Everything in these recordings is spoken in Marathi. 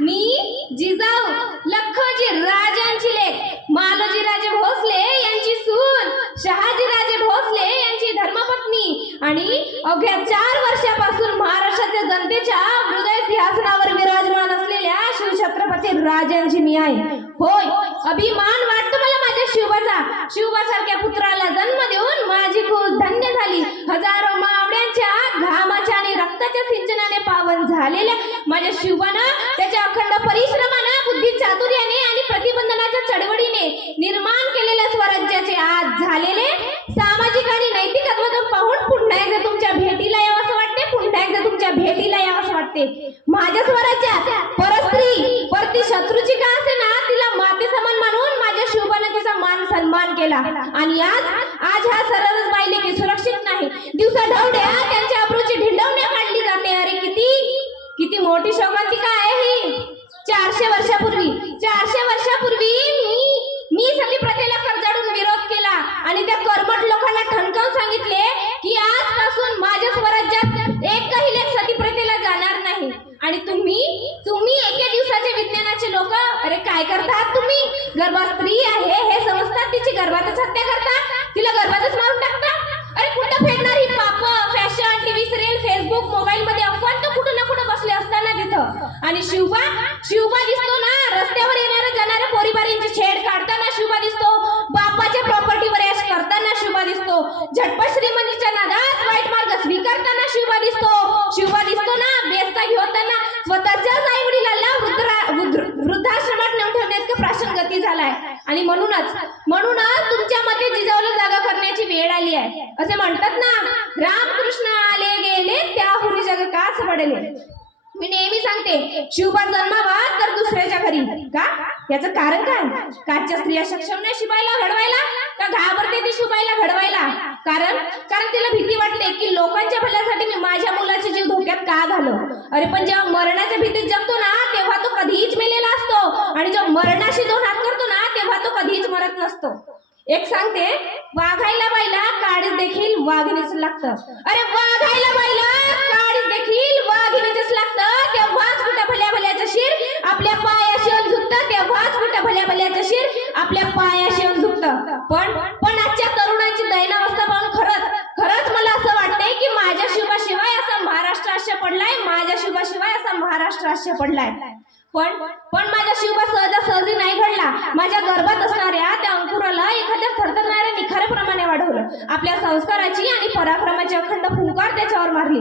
मी जिजाऊ लखोजी राजांची लेख मालोजी राजे भोसले यांची सून शहाजी राजे भोसले यांची धर्मपत्नी आणि अवघ्या चार वर्षापासून महाराष्ट्राच्या जनतेच्या हृदय सिंहासनावर विराजमान असलेल्या शिवछत्रपती राजांची मी आहे. होय अभिमान वाटतो मला माझ्या शिवबाचा. शिवबासारख्या पुत्राला जन्म देऊन माझी खूप धन्य झाली. हजारो मावड्यांची झालेल्या माझ्या शिवबानं त्याच्या अखंड परिश्रमानं बुद्धी चातुर्याने आणि प्रतिबंधनाच्या चळवळीने निर्माण केलेल्या स्वराज्याचे आज झालेले सामाजिक आणि नैतिक पाहून पुन्हा एकदा तुमच्या भेटीला यावंसं वाटते पुन्हा एकदा तुमच्या भेटीला यावंसं वाटते. माझ्या स्वराज्यात परस्त्री परती शत्रूची का असे ना तिला माते समान मानून माझ्या शिवबानं तिचा मान सन्मान केला. आणि आज आज ह्या सरळच बाईले की सुरक्षित नाही. दिवसा ढवड्या त्यांच्या अब्रूची ढिंडवण्या किती मोठी शोकांतिका आहे ही? चारशे वर्षापूर्वी. चारशे वर्षापूर्वी मी मी सती प्रथेला कर्जाडून विरोध केला आणि त्या कर्मट लोकांना ठणकावून सांगितले की आजपासून माझ्या स्वराज्यात एकही लेख सती प्रथेला जाणार नाही. आणि तुम्ही तुम्ही एके दिवसाचे विज्ञानाचे लोक? अरे काय करतात तुम्ही? गर्भ स्त्री आहे हे समजतात तिची गर्भातच हत्या तिथं आणि शिवबा शिवबा दिसतो ना रस्त्यावर येणाऱ्या जाणाऱ्या पोरीबारींची छेड काढताना शिवबा दिसतो. बापाच्या प्रॉपर्टीवर यश करताना शिवबा दिसतो. झटपट श्रीमंतीच्या नादात वाईट मार्ग स्वीकारताना शिवबा दिसतो. शिवबा दिसतो ना बेस्ता घेताना स्वतःच्याच आई वडिलांना वृद्धाश्रमात नेऊन ठेवण्यात प्राशन प्राशंगती झालाय. आणि म्हणूनच म्हणूनच तुमच्या मते जिजाऊला जागा करण्याची वेळ आली आहे. असे म्हणतात ना रामकृष्ण आले गेले त्याहून जग काच पडले. मी नेहमी सांगते शिवबा जन्मावा तर दुसऱ्याच्या घरी. का? याचं कारण काय? काच्या स्त्रिया सक्षम नाही शिवायला घडवायला? का घाबरते ती शिवायला घडवायला? कारण कारण तिला भीती वाटते की लोकांच्या भल्यासाठी मी माझ्या मुलाचे जीव धोक्यात का घालो? अरे पण जेव्हा मरणाच्या भीतीत जगतो ना तेव्हा तो कधीच मेलेला असतो. आणि जेव्हा मरणाशी दोन हात करतो ना तेव्हा तो कधीच मरत नसतो. एक सांगते वाघायला बायला काळीच देखील वाघणीच लागतं. अरे वाघायला बायला काळीच देखील वाघिणीच लागतं तेव्हाच कुठं भल्या भल्याचं शिर आपल्या पायाशी येऊन झुकतं तेव्हाच कुठं भल्या भल्याचं शिर आपल्या पायाशी येऊन झुकतं पण पण आजच्या तरुणांची दैनावस्था पाहून खरंच खरंच मला असं वाटतंय की माझ्या शिवाशिवाय असा महाराष्ट्र आश्य पडलाय माझ्या शिवाशिवाय असा महाराष्ट्र आश्य पडलाय. पण पण माझ्या शिवबा सहजासहजी नाही घडला. माझ्या गर्भात असणाऱ्या त्या अंकुराला एखाद्या थरथरणाऱ्या निखाऱ्याप्रमाणे वाढवलं. आपल्या संस्काराची आणि पराक्रमाची अखंड फुंकार त्याच्यावर मारली.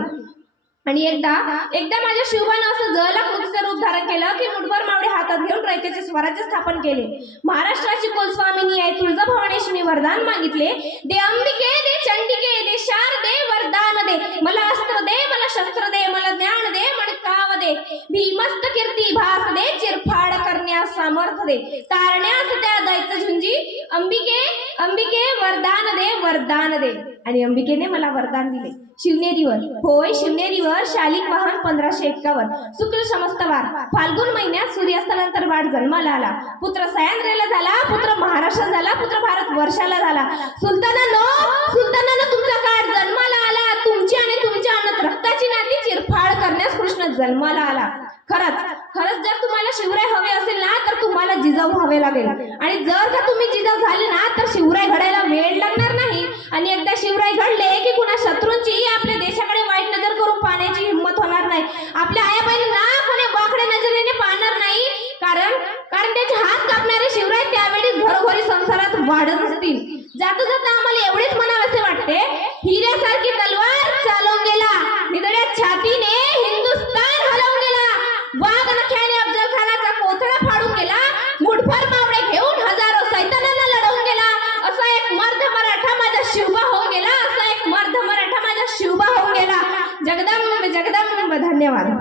आणि एकदा एकदा माझ्या शिवबानं असं जला कृतीचं रूप धारण केलं की मुठभर मावडे हातात घेऊन रयतेचे स्वराज्य स्थापन केले. महाराष्ट्राची कुलस्वामिनी आहे तुळजाभवानीशी मी वरदान मागितले. दे अंबिके दे चंडिके दे शारदे वरदान दे वरदान दे. मला शस्त्र दे मला ज्ञान दे मणकाव दे भीमस्त कीर्ती भास दे चिरफाड करण्यास सामर्थ्य दे. तारण्यास त्या दैत्य झुंजी अंबिके अंबिके वरदान दे वरदान दे. आणि अंबिकेने मला वरदान दिले. शिवनेरीवर. होय शिवनेरीवर. शालिक वाहन पंधराशे एक्कावन शुक्ल समस्तवार. फाल्गुन महिन्यात सूर्यास्तानंतर वाढ जन्माला आला. पुत्र सह्याद्रीला झाला पुत्र महाराष्ट्र झाला पुत्र भारत वर्षाला झाला. सुलताना नो सुलताना काळ जन्माला आला तुमची आणि तुमच्या अनंत रक्ताची नाती चिरफाड करण्यास कृष्ण जन्माला आला. खरंच खरंच जर तुम्हाला शिवराय हवे असेल ना तर तुम्हाला जिजाऊ व्हावे लागेल. आणि जर का तुम्ही जिजाऊ झाले ना तर शिवराय घडायला वेळ लागणार नाही. आणि एकदा शिवराय घडले की कुणा शत्रूंचीही आपल्या देशाकडे वाईट नजर करून पाहण्याची हिंमत होणार नाही. आपल्या आया बहिणींना कोणी वाकड्या नजरेने पाहणार नाही. कारण कारण त्याचे हात कापणारे शिवराय त्यावेळी घरोघरी संसारात वाढत असतील. जाता जाता आम्हाला एवढेच म्हणावेसे वाटते हिऱ्यासारखी तलवार वाघ नख्याने अफजल खानाचा कोथळा फाडून गेला. मुठभर मावळे घेऊन हजारो सैतानांना लढवून गेला. असा एक मर्द मराठा माझा शिवबा होऊन गेला. असा एक मर्द मराठा माझा शिवबा होऊन गेला. जगदंब जगदंब धन्यवाद.